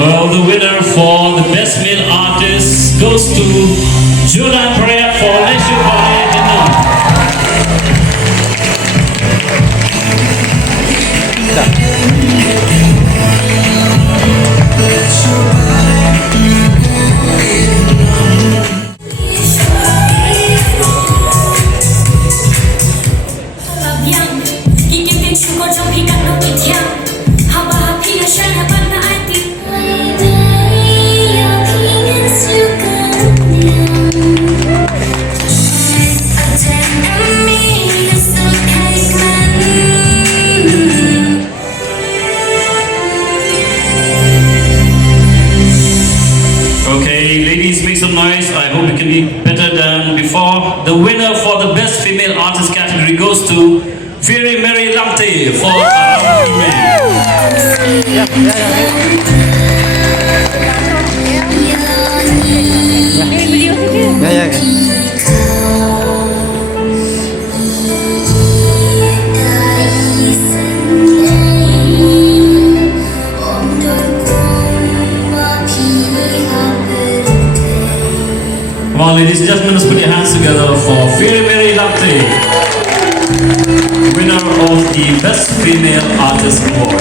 The winner for the best male artist goes to Jordan Perea for Leisure Boy Dinner. Okay, ladies, make some noise. I hope it can be better than before. The winner for the best female artist category goes to Fairy Mary Lamte for Come on, ladies and gentlemen, let's put your hands together for Fairy Mary Lamte, winner of the Best Female Artist Award.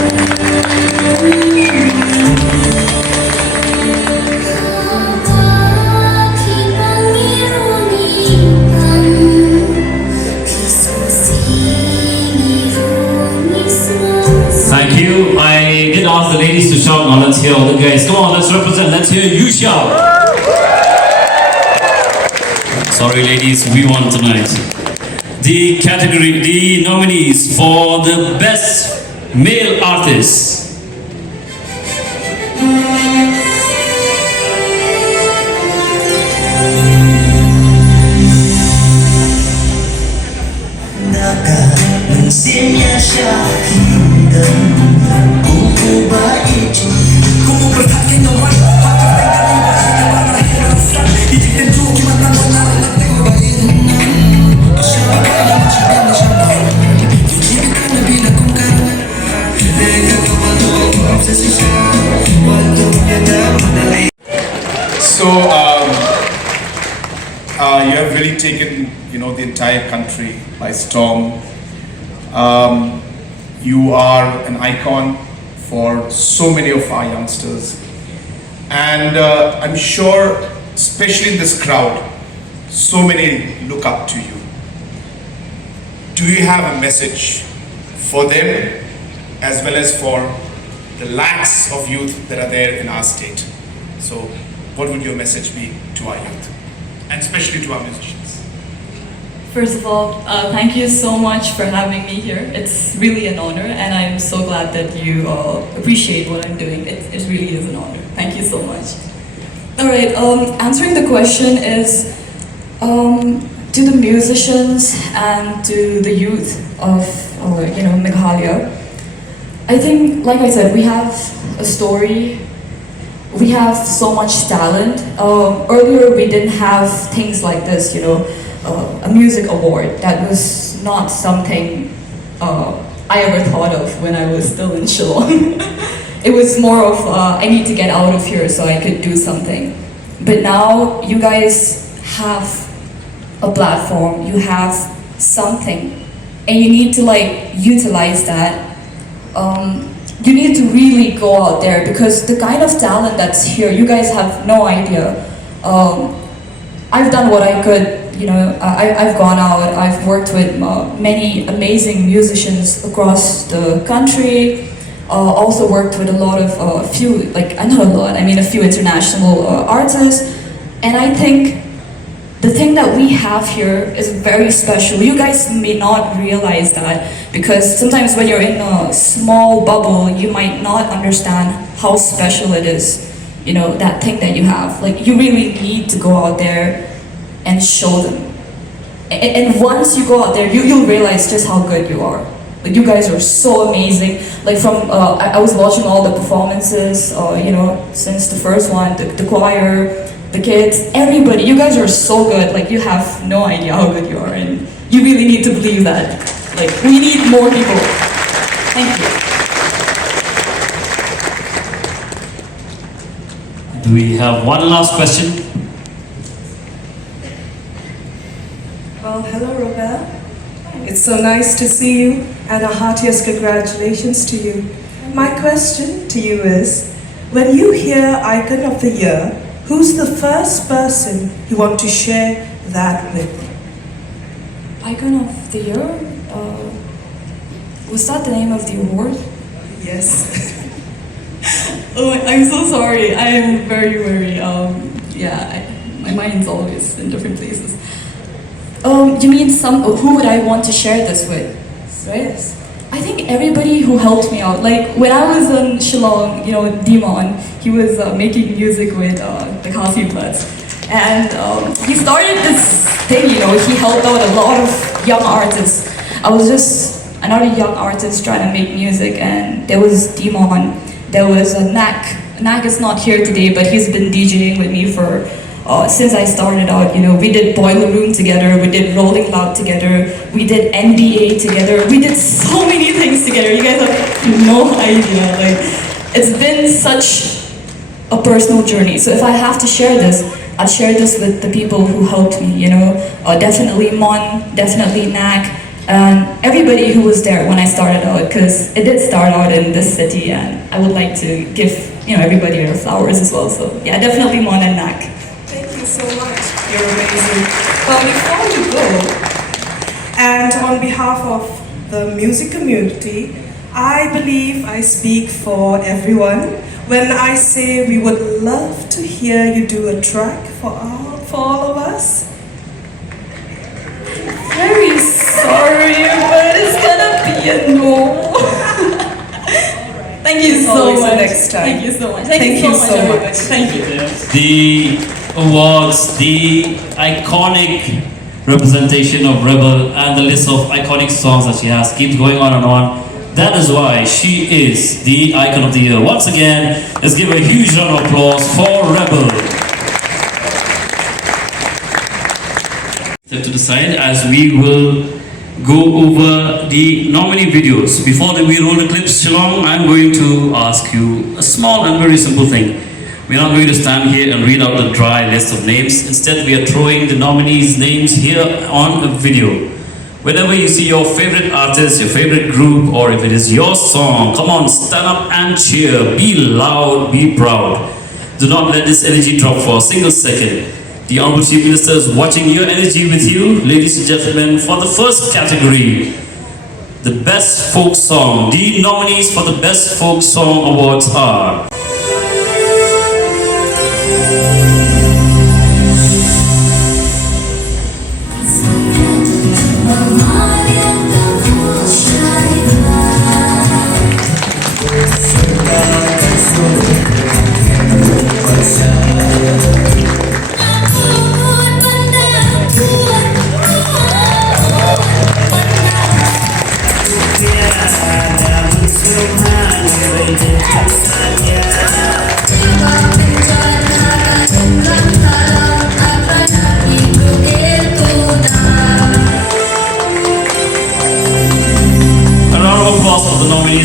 Thank you. I did ask the ladies to shout. Now let's hear all the guys. Come on, let's represent. Let's hear you shout. Sorry ladies, we won tonight. The nominees for the Best Male Artist. So you have really taken, the entire country by storm. You are an icon for so many of our youngsters, and I'm sure, especially in this crowd, so many look up to you. Do you have a message for them as well as for the lakhs of youth that are there in our state? So what would your message be to our youth, and especially to our musicians? First of all, thank you so much for having me here. It's really an honor, and I'm so glad that you appreciate what I'm doing. It really is an honor. Thank you so much. All right, answering the question is, to the musicians and to the youth of Meghalaya, I think, like I said, we have a story. We have so much talent. Earlier, we didn't have things like this, a music award. That was not something I ever thought of when I was still in Shillong. It was more of, I need to get out of here so I could do something. But now, you guys have a platform, you have something, and you need to utilize that. You need to really go out there, because the kind of talent that's here, you guys have no idea. I've done what I could, I've gone out, I've worked with many amazing musicians across the country, also worked with a lot of, a few international artists, and I think the thing that we have here is very special. You guys may not realize that, because sometimes when you're in a small bubble, you might not understand how special it is, that thing that you have. You really need to go out there and show them. And once you go out there, you'll realize just how good you are. You guys are so amazing. I was watching all the performances, since the first one, the choir, the kids, everybody, you guys are so good. You have no idea how good you are, and you really need to believe that. We need more people. Thank you. Do we have one last question? Well, hello, Robert. It's so nice to see you, and our heartiest congratulations to you. My question to you is, when you hear Icon of the Year, who's the first person you want to share that with? Icon of the Year? Was that the name of the award? Yes. Oh, I'm so sorry. I am very, my mind's always in different places. You mean who would I want to share this with? Right? Yes. I think everybody who helped me out. Like when I was in Shillong, Demon, he was making music with the Coffee Bloods. And he started this thing, he helped out a lot of young artists. I was just another young artist trying to make music, and there was Demon, there was Nak. Nak is not here today, but he's been DJing with me for since I started out. We did Boiler Room together, we did Rolling Loud together, we did NBA together, we did so many things together. You guys have no idea. Like, it's been such a personal journey. So if I have to share this, I'll share this with the people who helped me, definitely Mon, definitely Nak, and everybody who was there when I started out, because it did start out in this city, and I would like to give, everybody their flowers as well. So yeah, definitely Mon and Nak. Thank you so much. You're amazing. Well, before you go, and on behalf of the music community, I believe I speak for everyone when I say we would love to hear you do a track for all of us. Very sorry, but it's gonna be a no. Thank you so Always the much. next time. Thank you so much. Thank you so everybody. much. Thank you. The awards, the iconic representation of Rebel, and the list of iconic songs that she has keeps going on and on. That is why she is the Icon of the Year. Once again, let's give a huge round of applause for Rebel. Step to the side as we will go over the nominee videos. Before we roll the clips, Shillong, I'm going to ask you a small and very simple thing. We're not going to stand here and read out the dry list of names. Instead, we are throwing the nominees' names here on a video. Whenever you see your favorite artist, your favorite group, or if it is your song, come on, stand up and cheer. Be loud, be proud. Do not let this energy drop for a single second. The Honorable Chief Minister is watching your energy with you. Ladies and gentlemen, for the first category, the Best Folk Song. The nominees for the Best Folk Song Awards are...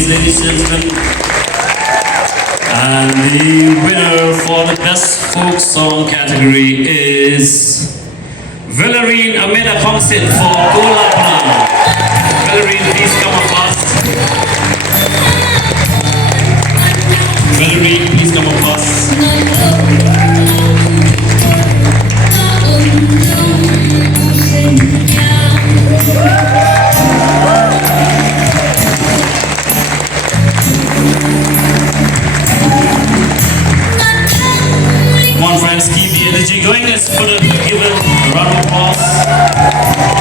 Ladies and gentlemen, and the winner for the Best Folk Song category is Valerine Ameda Kongsit for Gola Panama. Valerine, please come up fast. Valerine, please come up fast. Come on, friends, keep the energy going. Let's give it a round of applause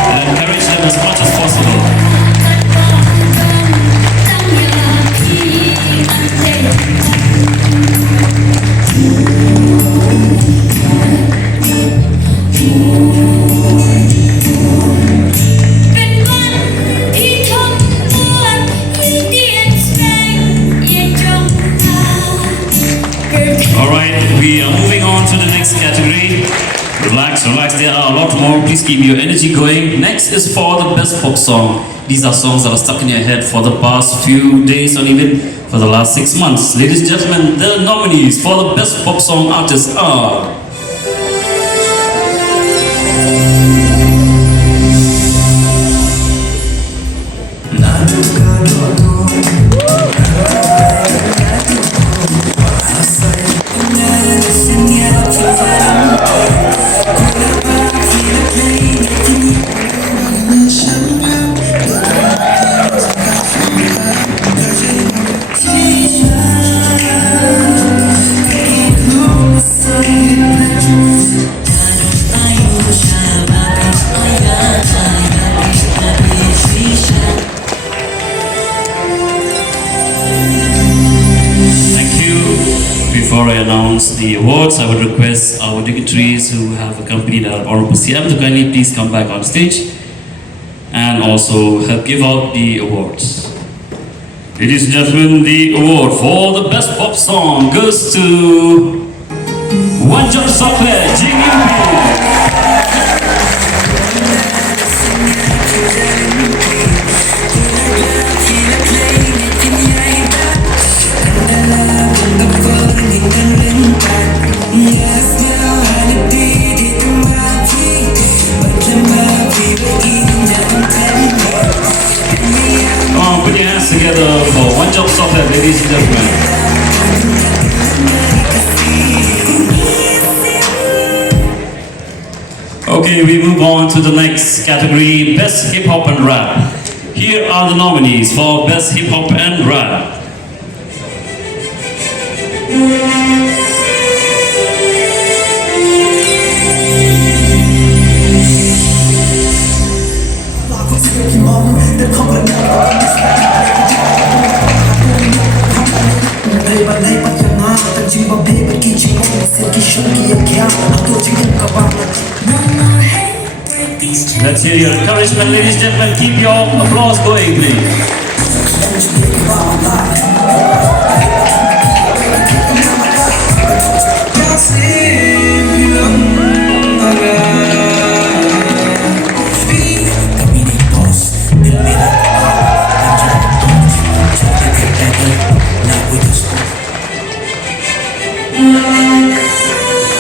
and encourage them as much as possible. All right, we are moving on to the next category. Relax, relax. There are a lot more. Please keep your energy going. Next is for the best pop song. These are songs that are stuck in your head for the past few days or even for the last 6 months. Ladies and gentlemen, the nominees for the best pop song artists are Before I announce the awards, I would request our dignitaries who have accompanied our Honorable CM to kindly please come back on stage and also help give out the awards. Ladies and gentlemen, the award for the best pop song goes to Wanjot Sokle Jing Yupin. Put your hands together for Wanjot Sokle, ladies and gentlemen. Okay, we move on to the next category, Best Hip Hop and Rap. Here are the nominees for Best Hip Hop and Rap. Let's hear your encouragement, ladies and gentlemen. Keep your applause going, please.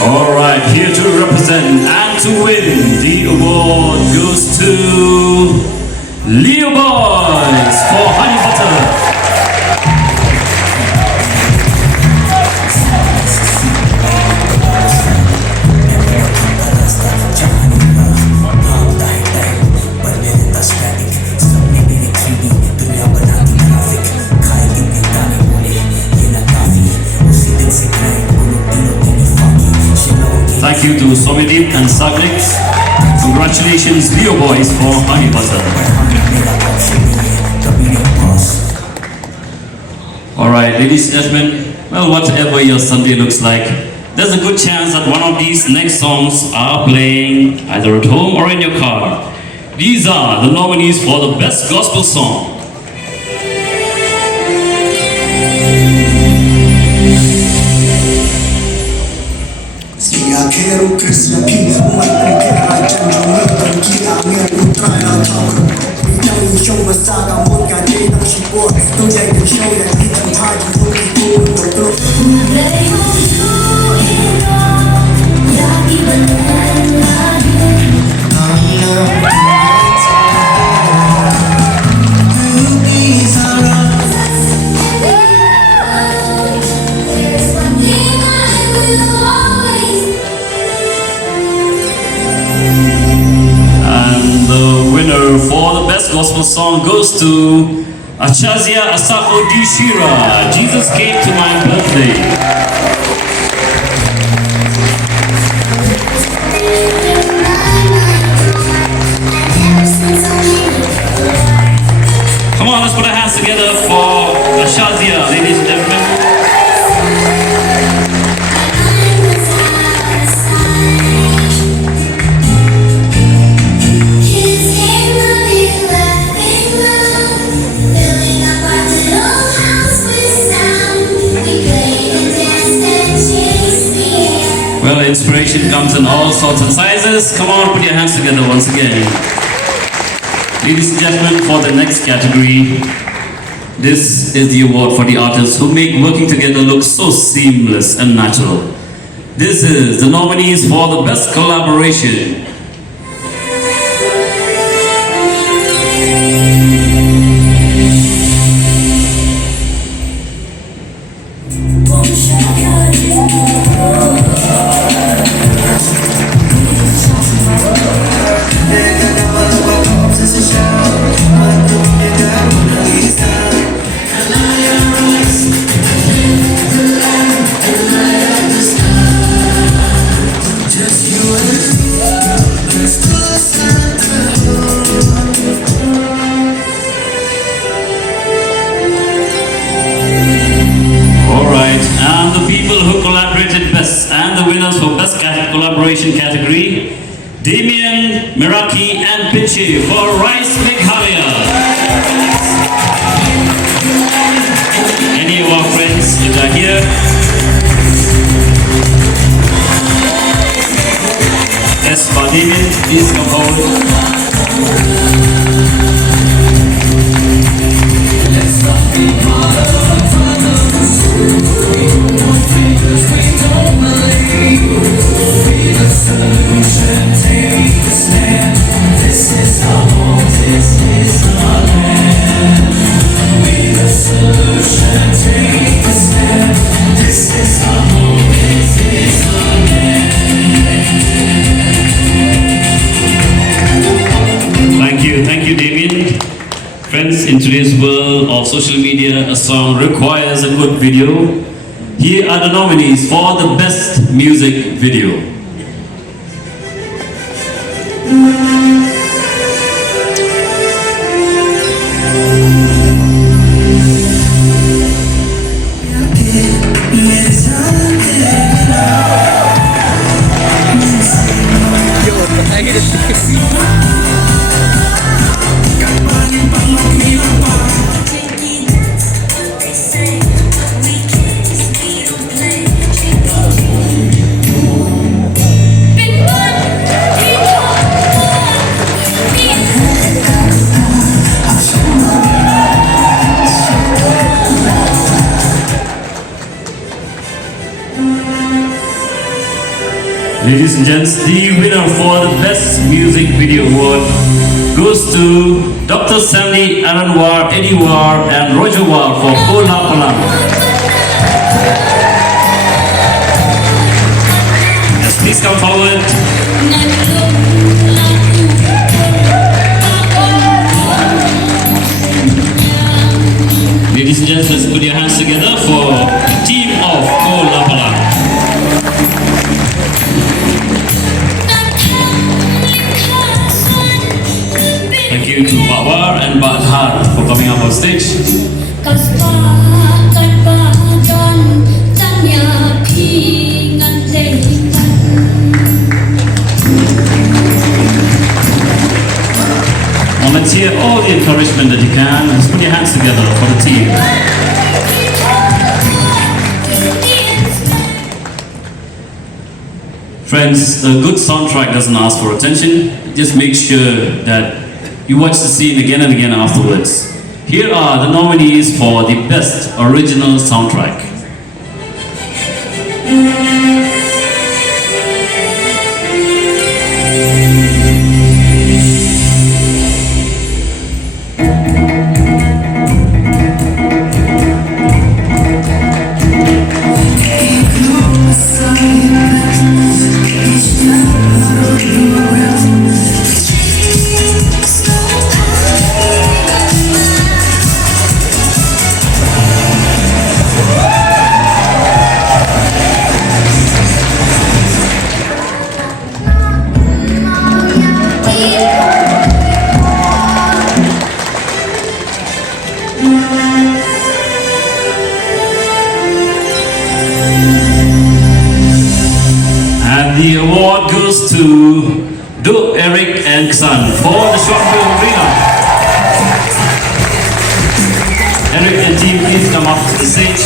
All right, here to represent and to win the award goes to Leo Boys for Honey Butter. Thank you to Somideep and Sagnik. Congratulations, Leo Boys, for Honey Butter. Alright, ladies and gentlemen, well, whatever your Sunday looks like, there's a good chance that one of these next songs are playing either at home or in your car. These are the nominees for the Best Gospel Song. Kero Krishna Pi, Matan Kera Chandra, Kira Mir Utraya Talk. Now you show us Saga, Moka, Dana, Shipor, don't let them show that it's a hard to put people in the throat. For the best gospel song goes to Achazia Asafo Dishira. Jesus came to my birthday. Come on, let's put our hands together for Achazia, ladies and gentlemen. Filling up our little house with sound. We played and danced. Well, inspiration comes in all sorts of sizes. Come on, put your hands together once again. Ladies and gentlemen, for the next category, this is the award for the artists who make working together look so seamless and natural. This is the nominees for the best collaboration. And the winners for Best Collaboration category, Damien, Meraki and Pichi for Rice Meghalaya. Any of our friends that are here? Yes, for Damien, please come Thank you, Damien. Friends, in today's world of social media, a song requires a good video. Here are the nominees for the best music video. Ladies and gents, the winner for the Best Music Video Award goes to Dr. Sandy Aranwar, Eddie War and Roger War for Kola Palang. Yes, please come forward. Ladies and gents, let's put your hands together for the team of Kola Palang. Thank you to Bawar and Badhar for coming up on stage. Now let's hear all the encouragement that you can. Let's put your hands together for the team. Friends, a good soundtrack doesn't ask for attention. Just make sure that you watch the scene again and again afterwards. Here are the nominees for the Best Original Soundtrack. The award goes to Do, Eric and Xan for the short film Rina. Eric and team, please come up to the stage.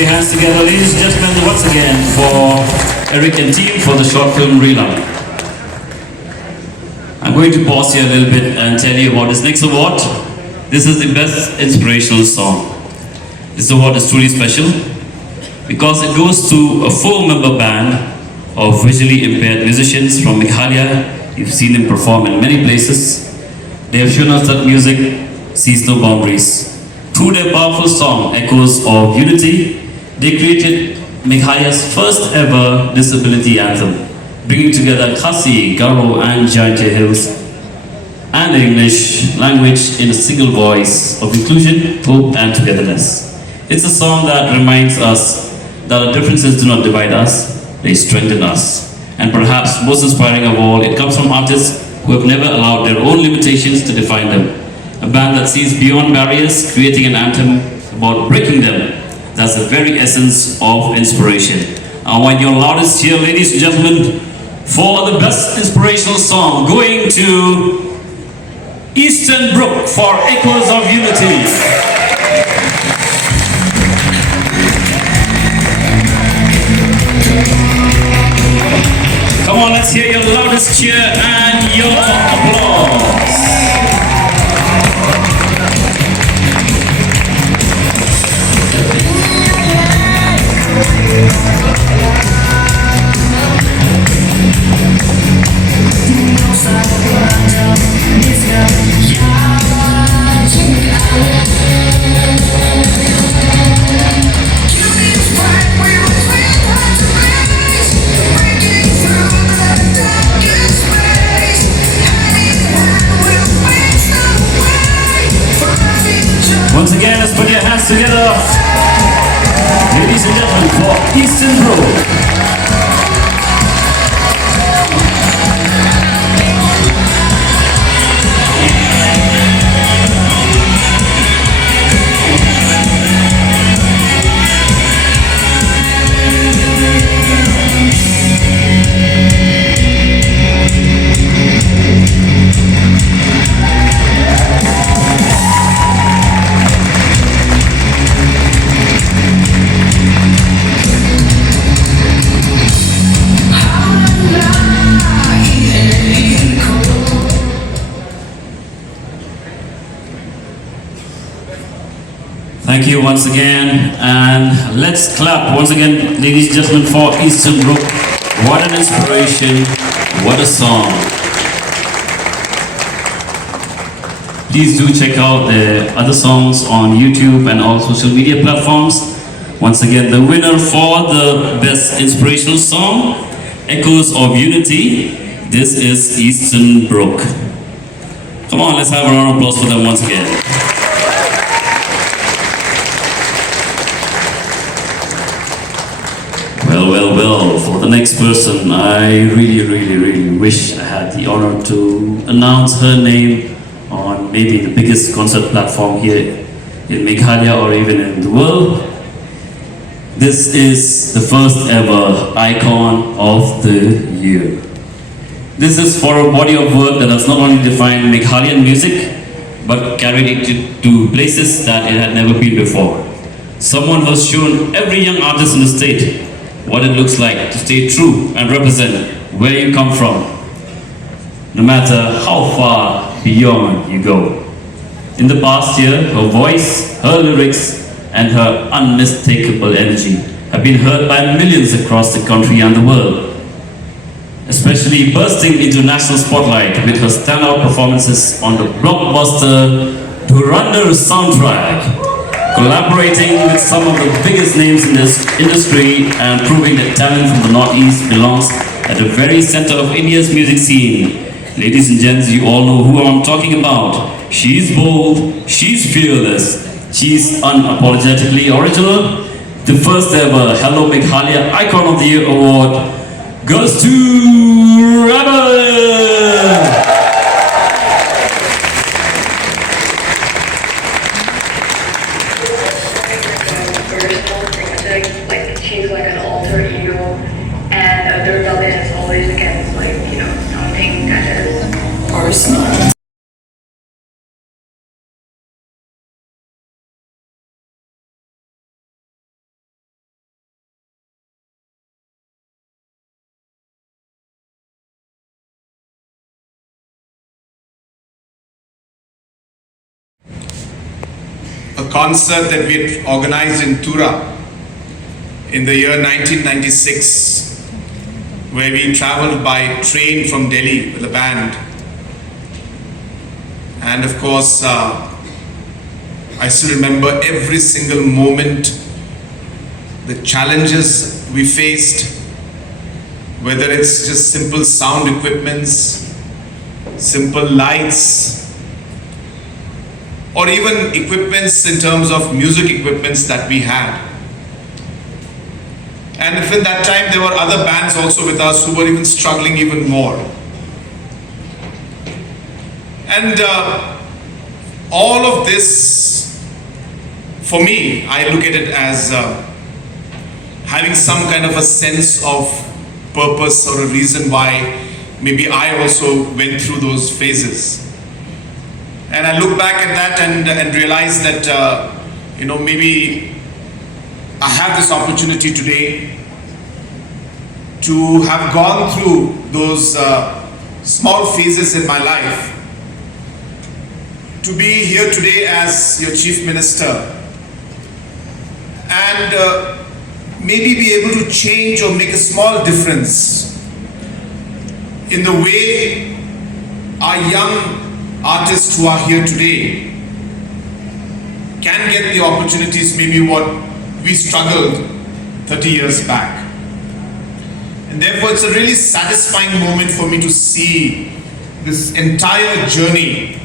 your hands together, ladies and gentlemen, once again for Eric and team for the short film Relam. I'm going to pause here a little bit and tell you about this next award. This is the best inspirational song. This award is truly special because it goes to a four-member band of visually impaired musicians from Meghalaya. You've seen them perform in many places. They have shown us that music sees no boundaries. Through their powerful song, Echoes of Unity, they created Meghalaya's first ever disability anthem, bringing together Khasi, Garo and Jaintia Hills and the English language in a single voice of inclusion, hope and togetherness. It's a song that reminds us that our differences do not divide us, they strengthen us. And perhaps most inspiring of all, it comes from artists who have never allowed their own limitations to define them. A band that sees beyond barriers, creating an anthem about breaking them. That's the very essence of inspiration. I want your loudest cheer, ladies and gentlemen, for the best inspirational song, going to Eastern Brook for Echoes of Unity. Come on, let's hear your loudest cheer and your applause. Once again, let's put your hands together. Ladies and gentlemen, for Eastern Brook. Thank you once again, and let's clap once again, ladies and gentlemen, for Eastern Brook. What an inspiration, what a song. Please do check out the other songs on YouTube and all social media platforms. Once again, the winner for the best inspirational song, Echoes of Unity, this is Eastern Brook. Come on, let's have a round of applause for them once again. Well, for the next person, I really wish I had the honor to announce her name on maybe the biggest concert platform here in Meghalaya or even in the world. This is the first ever Icon of the Year. This is for a body of work that has not only defined Meghalayan music, but carried it to places that it had never been before. Someone who has shown every young artist in the state what it looks like to stay true and represent where you come from, no matter how far beyond you go. In the past year, her voice, her lyrics, and her unmistakable energy have been heard by millions across the country and the world, especially bursting into national spotlight with her standout performances on the blockbuster Dhurandhar soundtrack, collaborating with some of the biggest names in this industry and proving that talent from the Northeast belongs at the very center of India's music scene. Ladies and gents, you all know who I'm talking about. She's bold, she's fearless, she's unapologetically original. The first ever Hello Meghalaya Icon of the Year award goes to Rebel! Like she's like an alter ego, and their rebellion is always against something that is Personal. a concert that we had organized in Tura in the year 1996, where we traveled by train from Delhi with a band. And of course, I still remember every single moment, the challenges we faced, whether it's just simple sound equipments, simple lights, or even equipments in terms of music equipments that we had. And if at that time there were other bands also with us who were even struggling even more. And all of this, for me, I look at it as having some kind of a sense of purpose or a reason why maybe I also went through those phases. And I look back at that and realize that, maybe I have this opportunity today to have gone through those small phases in my life, to be here today as your Chief Minister, and maybe be able to change or make a small difference in the way our young artists who are here today can get the opportunities maybe what we struggled 30 years back. And therefore it's a really satisfying moment for me to see this entire journey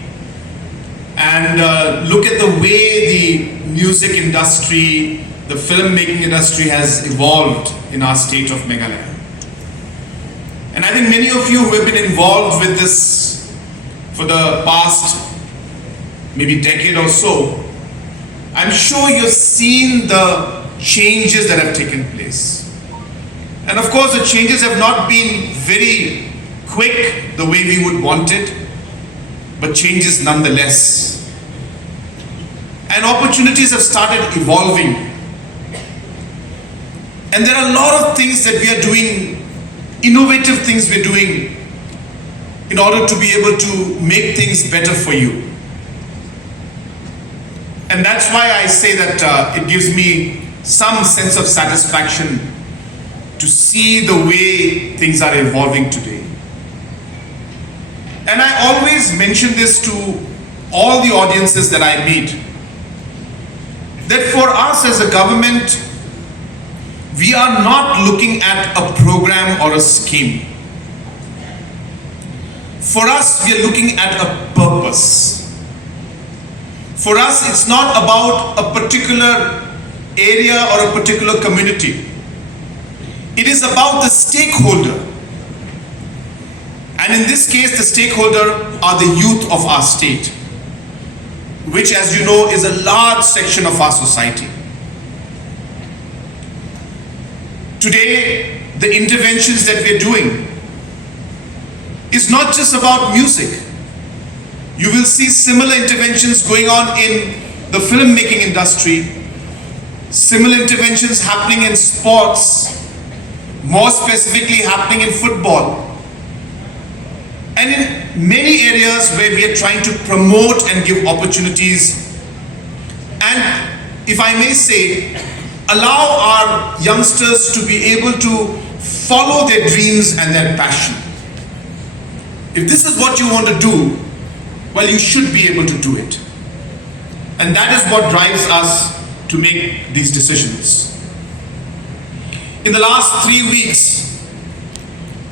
and look at the way the music industry, the filmmaking industry has evolved in our state of Meghalaya. And I think many of you who have been involved with this for the past maybe decade or so, I'm sure you've seen the changes that have taken place. And of course the changes have not been very quick the way we would want it, but changes nonetheless. And opportunities have started evolving. And there are a lot of things that we are doing, innovative things we're doing in order to be able to make things better for you. And that's why I say that it gives me some sense of satisfaction to see the way things are evolving today. And I always mention this to all the audiences that I meet, that for us as a government, we are not looking at a program or a scheme. For us, we are looking at a purpose. For us, it's not about a particular area or a particular community. It is about the stakeholder. And in this case, the stakeholder are the youth of our state, which, as you know, is a large section of our society. Today, the interventions that we're doing is not just about music. You will see similar interventions going on in the filmmaking industry, similar interventions happening in sports, more specifically happening in football, and in many areas where we are trying to promote and give opportunities, and if I may say, allow our youngsters to be able to follow their dreams and their passion. If this is what you want to do, well, you should be able to do it. And that is what drives us to make these decisions. In the last 3 weeks,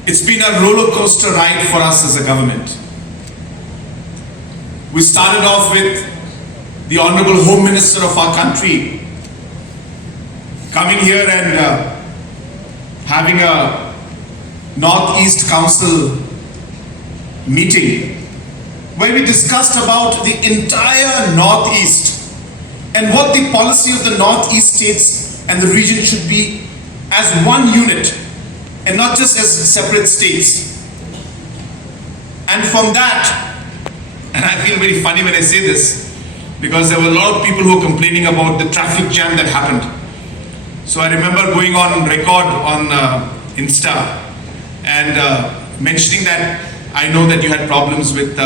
it's been a roller coaster ride for us as a government. We started off with the Honorable Home Minister of our country coming here and having a Northeast Council meeting where we discussed about the entire Northeast and what the policy of the Northeast states and the region should be as one unit and not just as separate states. And from that, and I feel very funny when I say this, because there were a lot of people who were complaining about the traffic jam that happened. So I remember going on record on Insta and mentioning that I know that you had problems with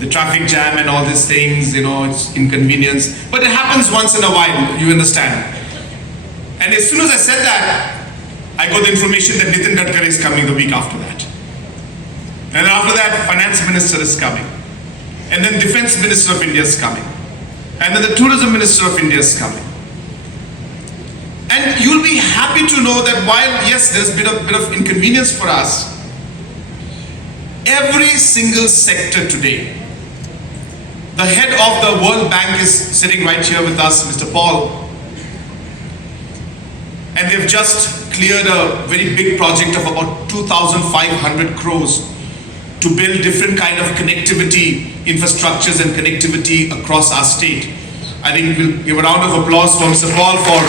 the traffic jam and all these things, it's inconvenience. But it happens once in a while, you understand. And as soon as I said that, I got the information that Nitin Gadkari is coming the week after that. And after that, Finance Minister is coming. And then Defense Minister of India is coming. And then the Tourism Minister of India is coming. And you'll be happy to know that while, yes, there's been a bit of inconvenience for us, every single sector today, the head of the World Bank is sitting right here with us, Mr. Paul. And they've just cleared a very big project of about 2,500 crores to build different kind of connectivity, infrastructures and connectivity across our state. I think we'll give a round of applause for Mr. Paul for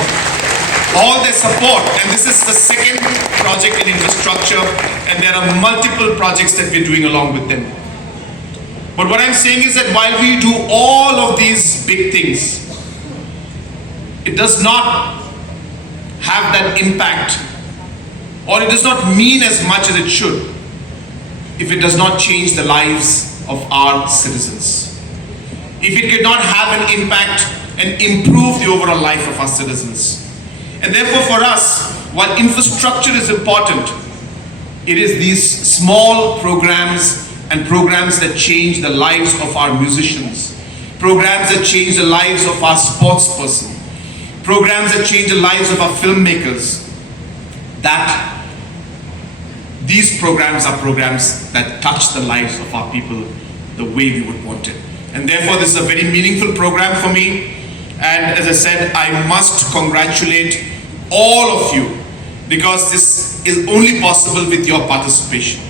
all their support. And this is the second project in infrastructure, and there are multiple projects that we're doing along with them. But what I'm saying is that while we do all of these big things, it does not have that impact, or it does not mean as much as it should if it does not change the lives of our citizens. If it did not have an impact and improve the overall life of our citizens. And therefore for us, while infrastructure is important, it is these small programs and programs that change the lives of our musicians, programs that change the lives of our sportsperson, programs that change the lives of our filmmakers, that these programs are programs that touch the lives of our people the way we would want it. And therefore this is a very meaningful program for me. And as I said, I must congratulate all of you, because this is only possible with your participation.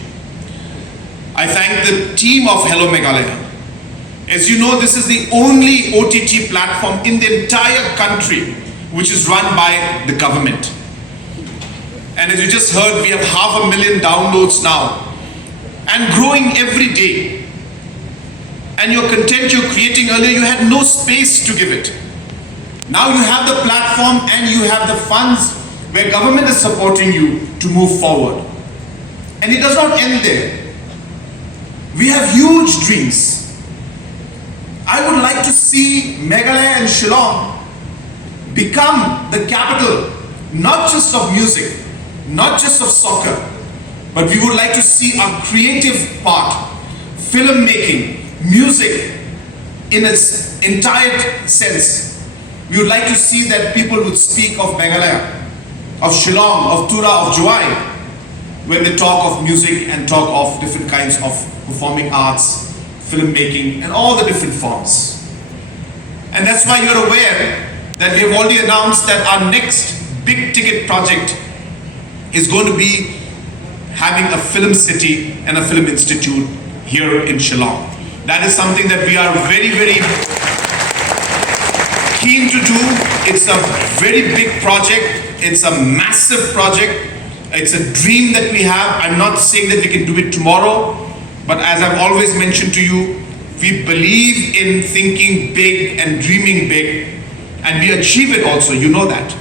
I thank the team of Hello Meghalaya. As you know, this is the only OTT platform in the entire country which is run by the government. And as you just heard, we have 500,000 downloads now and growing every day. And your content you're creating earlier, you had no space to give it. Now you have the platform and you have the funds where government is supporting you to move forward. And it does not end there. We have huge dreams. I would like to see Meghalaya and Shillong become the capital, not just of music, not just of soccer, but we would like to see our creative part, filmmaking, music in its entire sense. We would like to see that people would speak of Meghalaya, of Shillong, of Tura, of Juai, when they talk of music and talk of different kinds of performing arts, filmmaking, and all the different forms. And that's why you're aware that we have already announced that our next big ticket project is going to be having a film city and a film institute here in Shillong. That is something that we are very, very keen to do. It's a very big project. It's a massive project. It's a dream that we have. I'm not saying that we can do it tomorrow, but as I've always mentioned to you, we believe in thinking big and dreaming big, and we achieve it also, you know that.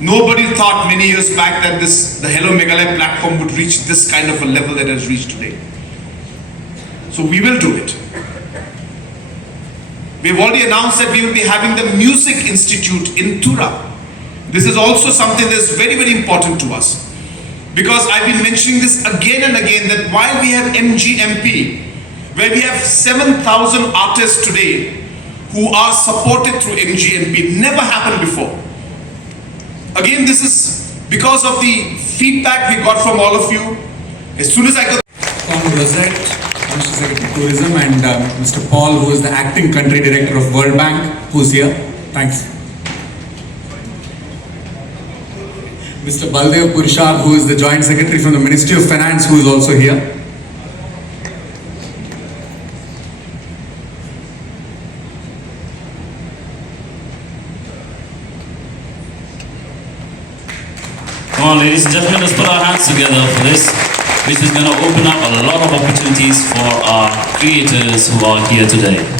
Nobody thought many years back that the Hello Meghalaya platform would reach this kind of a level that it has reached today. So we will do it. We've already announced that we will be having the Music Institute in Tura. This is also something that's very, very important to us. Because I've been mentioning this again and again, that while we have MGMP, where we have 7,000 artists today who are supported through MGMP, never happened before. Again, this is because of the feedback we got from all of you. As soon as I got Rosette, National Secretary of Tourism, and Mr. Paul, who is the Acting Country Director of World Bank, who's here. Thanks. Mr. Baldev Purshad, who is the Joint Secretary from the Ministry of Finance, who is also here. Come on, ladies and gentlemen, let's put our hands together for this, which is going to open up a lot of opportunities for our creators who are here today.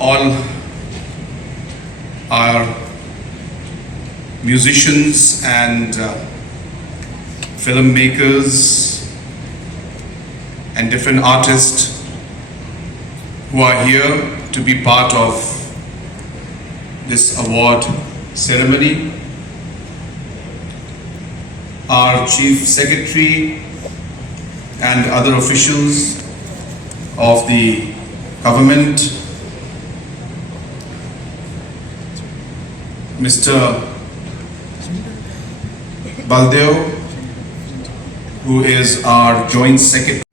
all our musicians and filmmakers and different artists who are here to be part of this award ceremony. Our Chief Secretary and other officials of the government, Mr. Baldev, who is our Joint Secretary.